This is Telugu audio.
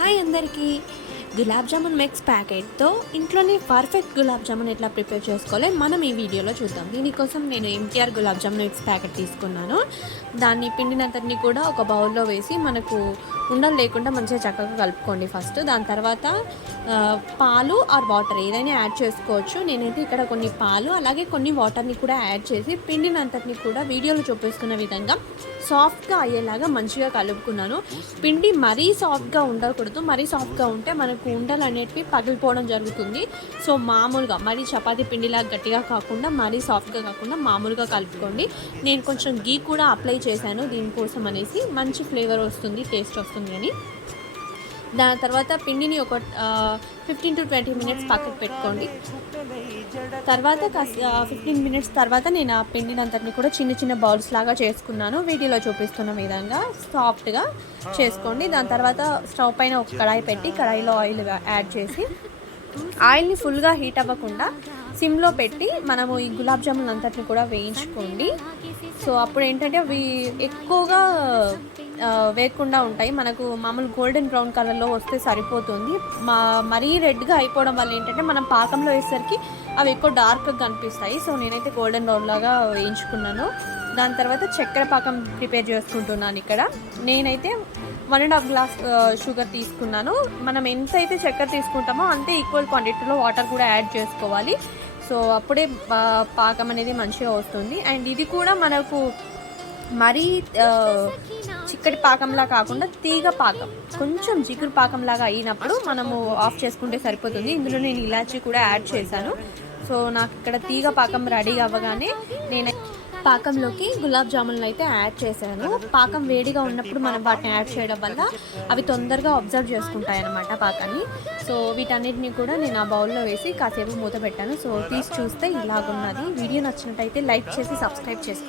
హాయ్ అందరికీ. గులాబ్ జామున్ మిక్స్ ప్యాకెట్తో ఇంట్లోనే పర్ఫెక్ట్ గులాబ్ జామున్ ఎట్లా ప్రిపేర్ చేసుకోవాలో మనం ఈ వీడియోలో చూద్దాం. దీనికోసం నేను MTR gulab jamun mix packet తీసుకున్నాను. దాన్ని పిండినంతటిని కూడా ఒక బౌల్లో వేసి మనకు ఉండలు లేకుండా మంచిగా చక్కగా కలుపుకోండి ఫస్ట్. దాని తర్వాత పాలు ఆర్ వాటర్ ఏదైనా యాడ్ చేసుకోవచ్చు. నేనైతే ఇక్కడ కొన్ని పాలు అలాగే కొన్ని వాటర్ని కూడా యాడ్ చేసి పిండినంతటిని కూడా వీడియోలో చూపిస్తున్న విధంగా సాఫ్ట్గా అయ్యేలాగా మంచిగా కలుపుకున్నాను. పిండి మరీ సాఫ్ట్గా ఉండకూడదు. మరీ సాఫ్ట్గా ఉంటే మనకు ఉండలు అనేటివి పగిలిపోవడం జరుగుతుంది. సో మామూలుగా మరీ చపాతీ పిండిలాగా గట్టిగా కాకుండా మరీ సాఫ్ట్గా కాకుండా మామూలుగా కలుపుకోండి. నేను కొంచెం గీ కూడా అప్లై చేశాను దీనికోసం అనేసి, మంచి ఫ్లేవర్ వస్తుంది, టేస్ట్ వస్తుంది అని. దాని తర్వాత పిండిని ఒక 15 to 20 మినిట్స్ పక్కకు పెట్టుకోండి. తర్వాత 15 మినిట్స్ తర్వాత నేను ఆ పిండినంతటిని కూడా చిన్న చిన్న బౌల్స్ లాగా చేసుకున్నాను. వీడియోలో చూపిస్తున్న విధంగా సాఫ్ట్గా చేసుకోండి. దాని తర్వాత స్టవ్ పైన ఒక కడాయి పెట్టి కడాయిలో ఆయిల్ యాడ్ చేసి ఆయిల్ని ఫుల్గా హీట్ అవ్వకుండా సిమ్లో పెట్టి మనము ఈ గులాబ్ జామున్ అంతటిని కూడా వేయించుకోండి. సో అప్పుడు ఏంటంటే అవి ఎక్కువగా వేయకుండా ఉంటాయి. మనకు మామూలు గోల్డెన్ బ్రౌన్ కలర్లో వస్తే సరిపోతుంది. మరీ రెడ్గా అయిపోవడం వల్ల ఏంటంటే మనం పాకంలో వేసేసరికి అవి ఎక్కువ డార్క్గా కనిపిస్తాయి. సో నేనైతే గోల్డెన్ బ్రౌన్ లాగా వేయించుకున్నాను. దాని తర్వాత చక్కెర పాకం ప్రిపేర్ చేసుకుంటున్నాను. ఇక్కడ నేనైతే 1.5 గ్లాస్ షుగర్ తీసుకున్నాను. మనం ఎంతైతే చక్కెర తీసుకుంటామో అంతే ఈక్వల్ క్వాంటిటీలో వాటర్ కూడా యాడ్ చేసుకోవాలి. సో అప్పుడే పాకం అనేది మంచిగా వస్తుంది. అండ్ ఇది కూడా మనకు మరీ చిక్కటి పాకంలా కాకుండా తీగ పాకం, కొంచెం జిగురు పాకంలాగా అయినప్పుడు మనము ఆఫ్ చేసుకుంటే సరిపోతుంది. ఇందులో నేను ఇలాచీ కూడా యాడ్ చేశాను. సో నాకు ఇక్కడ తీగ పాకం రెడీ అవ్వగానే నేను పాకంలోకి గులాబ్ జామున్లు అయితే యాడ్ చేశాను. పాకం వేడిగా ఉన్నప్పుడు మనం వాటిని యాడ్ చేయడం వల్ల అవి తొందరగా అబ్జర్వ్ చేసుకుంటాయి అన్నమాట పాకాన్ని. సో వీటన్నిటిని కూడా నేను ఆ బౌల్లో వేసి కాసేపు మూత పెట్టాను. సో తీసి చూస్తే ఇలాగున్నది. వీడియో నచ్చినట్టయితే లైక్ చేసి సబ్స్క్రైబ్ చేసుకోండి.